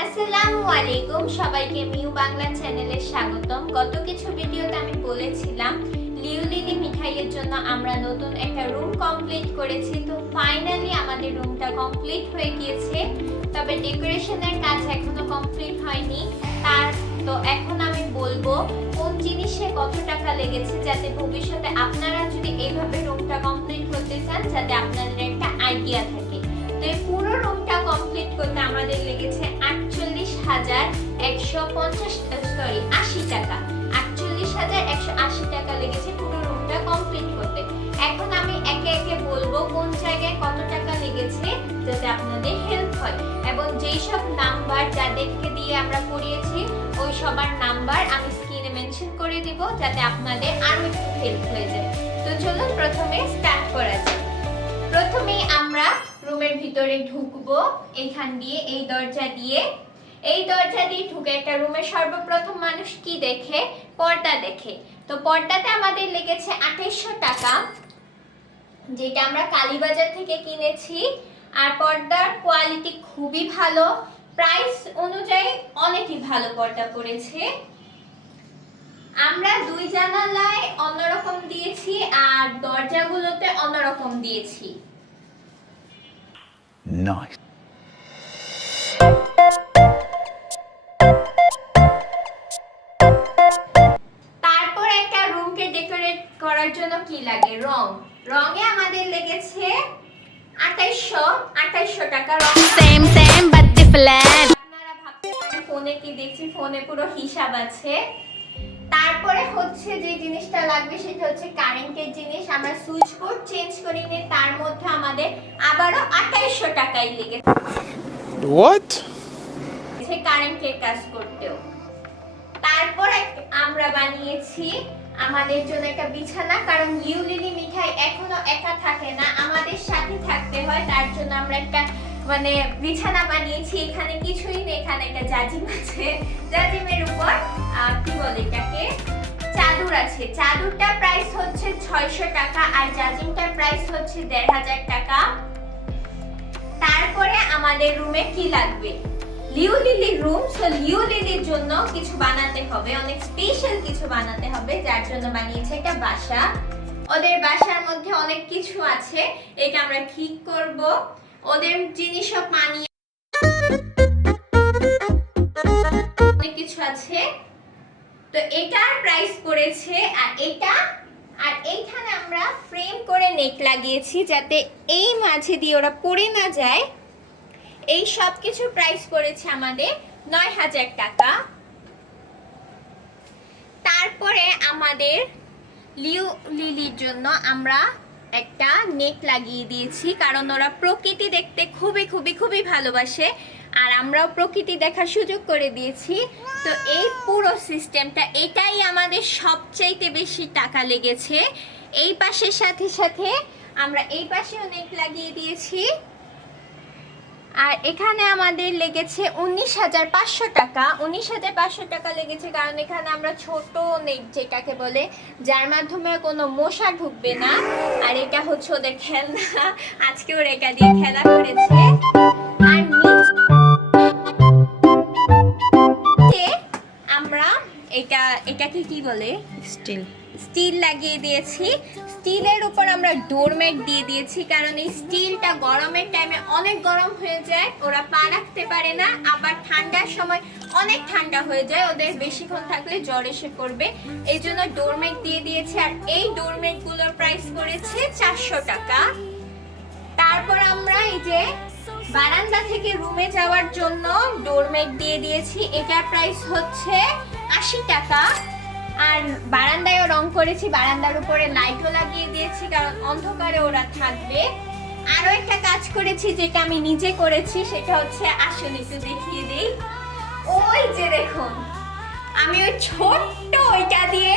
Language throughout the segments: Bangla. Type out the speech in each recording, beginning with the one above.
আসসালামু আলাইকুম, সবাইকে মিউ বাংলা চ্যানেলে স্বাগতম। গত কিছু ভিডিওতে আমি বলেছিলাম লিউ লিলি মিঠাইয়ের জন্য আমরা নতুন একটা রুম কমপ্লিট করেছি। তো ফাইনালি আমাদের রুমটা কমপ্লিট হয়ে গিয়েছে, তবে ডেকোরেশনের কাজ এখনো কমপ্লিট হয়নি। তো এখন আমি বলবো কোন জিনিসে কত টাকা লেগেছে, যাতে ভবিষ্যতে আপনারা যদি এইভাবে রুমটা কমপ্লিট করতে চান যাতে আপনাদের একটা আইডিয়া থাকে। তো এই পুরো রুমটা কমপ্লিট করতে আমাদের লেগেছে 80 টাকা। 48,180 টাকা লেগেছে পুরো রুমটা কমপ্লিট করতে। এখন আমি একে একে বলবো কোন জায়গায় কত টাকা লেগেছে যাতে আপনাদের হেল্প হয়, এবং যেই সব নাম্বার যাদেরকে দিয়ে আমরা করিয়েছি ওই সবার নাম্বার আমি স্ক্রিনে মেনশন করে দিব যাতে আপনাদের আরো একটু হেল্প হয়ে যায়। তো চলুন প্রথমে স্টার্ট করা যাক। প্রথমেই আমরা রুমের ভিতরে ঢুকবো এখান দিয়ে, এই দরজা দিয়ে। এই দরজা দিয়ে ঢুকে একটা রুমের সর্বপ্রথম মানুষ কি দেখে? পর্দা দেখে। তো পর্দাতে আমাদের লেগেছে 2800 টাকা, যেটা আমরা কালীবাজার থেকে কিনেছি। আর পর্দার কোয়ালিটি খুবই ভালো, প্রাইস অনুযায়ী অনেকই ভালো পর্দা পড়েছে। আমরা দুই জানালায় অন্যরকম দিয়েছি আর দরজাগুলোতে অন্যরকম দিয়েছি। Nice. তারপর একটা রুমকে ডেকোরেট করার জন্য কি লাগে? রং। রঙে আমাদের লেগেছে 2800 টাকা। রং Same, but different. আপনারা ভাবতে পারেন ফোনে কি দেখছি, ফোনে পুরো হিসাব আছে। তারপরে হচ্ছে যে জিনিসটা লাগবে সেটা হচ্ছে কারেন্টের জিনিস। আমরা সুইচ বোর্ড চেঞ্জ করিনি, তার মধ্যে আমাদের আবারও 2800 টাকাই লেগেছে What? কারেন্টের কাজ করতেও। তারপর আমরা বানিয়েছি আমাদের জন্য একটা বিছানা, কারণ লিউ লিলি মিঠাই এখনো একা থাকে না, আমাদের সাথে থাকতে হয়। তার জন্য আমরা একটা বিছানা বানিয়েছি। এখানে কিছুই নেই, এখানে একটা জাজিম আছে, জাজিমের উপর কি বলে এটাকে, চাদর আছে। চাদরটা প্রাইস হচ্ছে 600 টাকা আর জাজিমটার প্রাইস হচ্ছে 1500 টাকা। তারপরে আমাদের রুমে কি লাগবে? লিউ লিলির রুম। সো লিউ লিলির জন্য কিছু বানাতে হবে, অনেক স্পেশাল কিছু বানাতে হবে, যার জন্য বানিয়েছে একটা বাসা। ওদের বাসার মধ্যে অনেক কিছু আছে, এটা আমরা ঠিক করব। ওদের জিনিস সব মানিয়ে অনেক কিছু আছে। তো এটার প্রাইস পড়েছে আর এইখানে আমরা ফ্রেম করে নেট লাগিয়েছি যাতে এই মাঝে দিয়ে ওরা পড়ে না যায়। এই সব কিছু প্রাইস পড়েছে আমাদের 9000 টাকা। তারপরে আমাদের লিউ লিলির জন্য আমরা একটা নেট লাগিয়ে দিয়েছি, কারণ ওরা প্রকৃতি দেখতে খুবই খুবই খুবই ভালোবাসে আর আমরাও প্রকৃতি দেখার সুযোগ করে দিয়েছি। তো এই পুরো সিস্টেমটা, এটাই আমাদের সবচাইতে বেশি টাকা লেগেছে। এই পাশের সাথে সাথে আমরা এই পাশেও নেট লাগিয়ে দিয়েছি। আর এখানে আমাদের লেগেছে 19,500 টাকা। 19,500 টাকা লেগেছে কারণ এখানে আমরা ছোট নেট যেটাকে বলে, যার মাধ্যমে কোনো মশা ঢুকবে না। আর এটা হচ্ছে ওদের খেলনা, আজকে ওরা এটা দিয়ে খেলা করেছে। আর নিচে আমরা এটাকে কি বলে, স্টিল লাগিয়ে দিয়েছি। স্টিলের উপর আমরা ডোরমেট দিয়ে দিয়েছি, কারণ এই স্টিলটা গরমের টাইমে অনেক গরম হয়ে যায়, ওরা পা রাখতে পারে না। আবার ঠান্ডার সময় অনেক ঠান্ডা হয়ে যায়, ওদের বেশিক্ষণ থাকলে জ্বর এসে পড়বে, এই জন্য ডোরমেট দিয়ে দিয়েছি। আর এই ডোরমেটগুলোর প্রাইস পড়েছে 400 টাকা। তারপর আমরা এই যে বারান্দা থেকে রুমে যাওয়ার জন্য ডোরমেট দিয়ে দিয়েছি, এটার প্রাইস হচ্ছে 80 টাকা। আর বারান্দায়ও রং করেছি, বারান্দার উপরে লাইটও লাগিয়ে দিয়েছি কারণ অন্ধকারে ওরা থাকবে। আরো একটা কাজ করেছি যেটা আমি নিজে করেছি, সেটা হচ্ছে, আসলে একটু দেখিয়ে দিই। ওই যে দেখুন, আমি ওই ছোট্ট ওইটা দিয়ে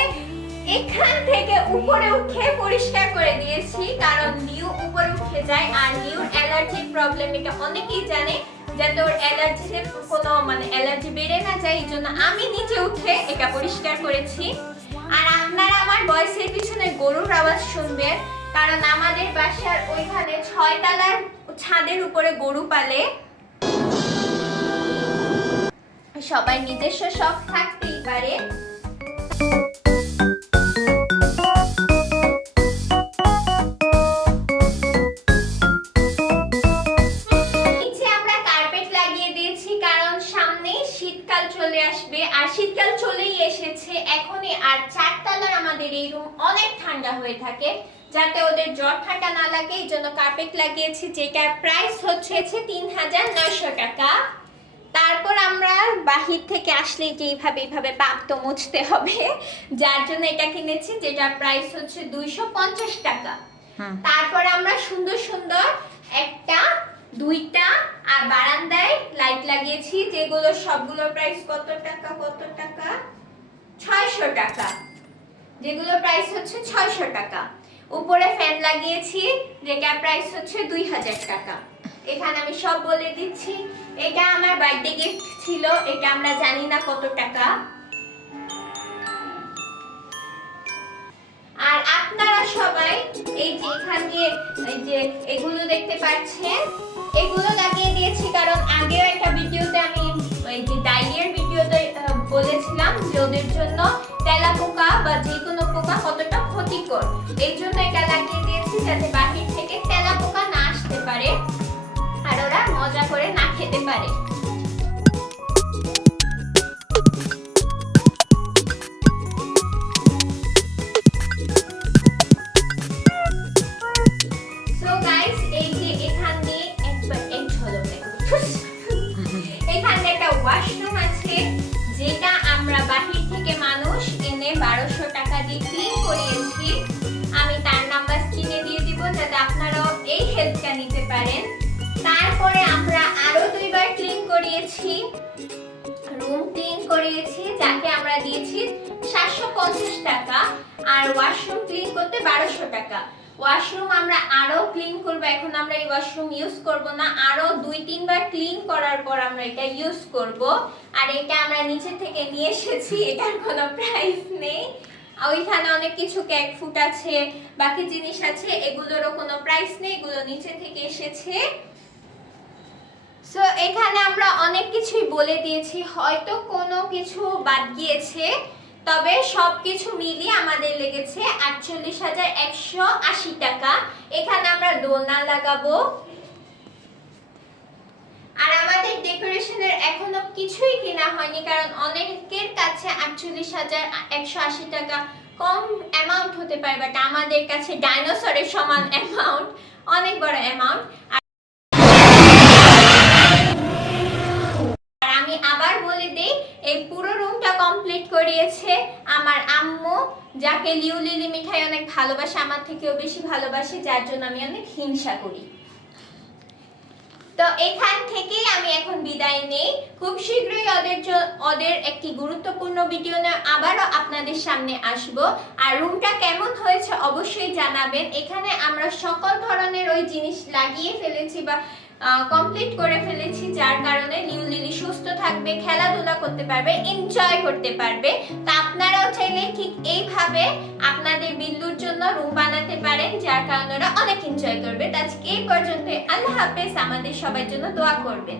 এখান থেকে উপরে উঠে পরিষ্কার করে দিয়েছি, কারণ লিউ উপরে উঠে যায় আর লিউর অ্যালার্জির প্রবলেম, এটা অনেকেই জানে, যাতে ওর অ্যালার্জিতে কোনো অ্যালার্জি বেড়ে না যায়, এই জন্য আমি নিচে উঠে এটা পরিষ্কার করেছি। আর আপনারা আমার ভয়েসের পিছনে গরুর আওয়াজ শুনবেন, কারণ আমাদের বাসার ওইখানে 6 তলার ছাদের উপরে গরু পালে। সবার নিজস্ব শখ থাকতেই পারে। নিচে আমরা কার্পেট লাগিয়ে দিয়েছি কারণ সামনে শীতকাল চলে আসবে, আর শীতকাল চলেই এসেছে এখনই। আর 4 তলার আমাদের এই রুম অনেক ঠান্ডা হয়ে থাকে, যাতে ওদের জ্বর ঠান্ডা না লাগে এই জন্য কার্পেট লাগিয়েছি, যেটার প্রাইস হচ্ছে 3900 টাকা। তারপর আমরা বাহির থেকে আসলে যে এইভাবে পাপ তো মুছতে হবে, যার জন্য এটা কিনেছি, যেটার প্রাইস হচ্ছে 250 টাকা। তারপর আমরা সুন্দর সুন্দর একটা, দুইটা আর বারান্দায় লাইট লাগিয়েছি, যেগুলো সবগুলোর প্রাইস কত টাকা 600 টাকা, যেগুলোর প্রাইস হচ্ছে 600 টাকা। উপরে ফ্যান লাগিয়েছি, যেটার প্রাইস হচ্ছে 2000 টাকা। এখানে আমি সব বলে দিচ্ছি। এটা আমার বার্থডে গিফট ছিল, এটা আমরা জানি না কত টাকা। আর আপনারা সবাই এই যে এখানে এই যে এগুলো দেখতে পাচ্ছেন, এগুলো লাগিয়ে দিয়েছি কারণ আগেও একটা ভিডিওতে আমি এই যে ডাইরিয়ার ভিডিওতে বলেছিলাম যে ওদের জন্য তেলাপোকা বা যে কোনো পোকা কতটা ক্ষতিকর, এই জন্য এটা লাগিয়ে দিয়েছি যাতে বাহির থেকে তেলাপোকা না আসতে পারে আর ওরা মজা করে না খেতে পারে। সো গাইস, এই যে এখান দিয়ে একবার এক ঝলক দেখো, এখানে একটা ওয়াশরুম আছে, যেটা আমরা বাহির থেকে মানুষ এনে 1200 টাকা দিয়ে ক্লিন করিয়েছি। আমি তার নাম্বার স্ক্রিনে দিয়ে দিব যাতে আপনারাও এই হেল্পটা নিতে পারেন। তারপরে আমরা আরো 2বার ক্লিন করিয়েছি, রুম ক্লিন করিয়েছি, যাকে আমরা দিয়েছি 750 টাকা, আর ওয়াশরুম ক্লিন করতে 1200 টাকা। ওয়াশরুম আমরা আরো ক্লিন করব, এখন আমরা এই ওয়াশরুম ইউজ করব না, আরো 2-3 বার ক্লিন করার পর আমরা এটা ইউজ করব। আর এটা আমরা নিচে থেকে নিয়ে এসেছি, এটার কোনো প্রাইস নেই। ওইখানে অনেক কিছু কেক ফুট আছে, বাকি জিনিস আছে, এগুলোরও কোনো প্রাইস নেই, এগুলো নিচে থেকে এসেছে। সো এখানে আমরা অনেক কিছুই বলে দিয়েছি, হয়তো কোনো কিছু বাদ গিয়েছে, তবে সবকিছু মিলিয়ে আমাদের লেগেছে 48,180 টাকা। এখানে আমরা দোলনা লাগাবো। আর আমাদের ডেকোরেশনের এখনো কিছুই কেনা হয়নি, কারণ অনেকের কাছে 48,180 টাকা কম অ্যামাউন্ট হতে পারে, বাট আমাদের কাছে ডাইনোসরের সমান অ্যামাউন্ট, অনেক বড় অ্যামাউন্ট। আর আমি আবার বলে দেই, এই পুরো রুমটা কমপ্লিট করিয়েছে আমার আম্মু, যাকে লিউ লিলি মিঠাই অনেক ভালোবাসে, আমার থেকেও বেশি ভালোবাসে, যার জন্য আমি অনেক হিংসা করি। তো এখান থেকেই আমি এখন বিদায় নেই। খুব শীঘ্রই ওদের একটি গুরুত্বপূর্ণ ভিডিও নিয়ে আবারও আপনাদের সামনে আসব। আর রুমটা কেমন হয়েছে অবশ্যই জানাবেন। এখানে আমরা সকল ধরনের ওই জিনিস লাগিয়ে ফেলেছি বা কমপ্লিট করে ফেলেছি, যার কারণে লিউ লিলি সুস্থ থাকবে, খেলাধুলা করতে পারবে, এনজয় করতে পারবে। তো আপনারাও চাইলে ঠিক এইভাবে আপনাদের বিল্লুর জন্য রুম বানাতে পারেন, যার কারণে ওরা অনেক এনজয় করবে। আজকে এই পর্যন্ত, আল্লাহ হাফেজ। আমাদের সবার জন্য দোয়া করবেন।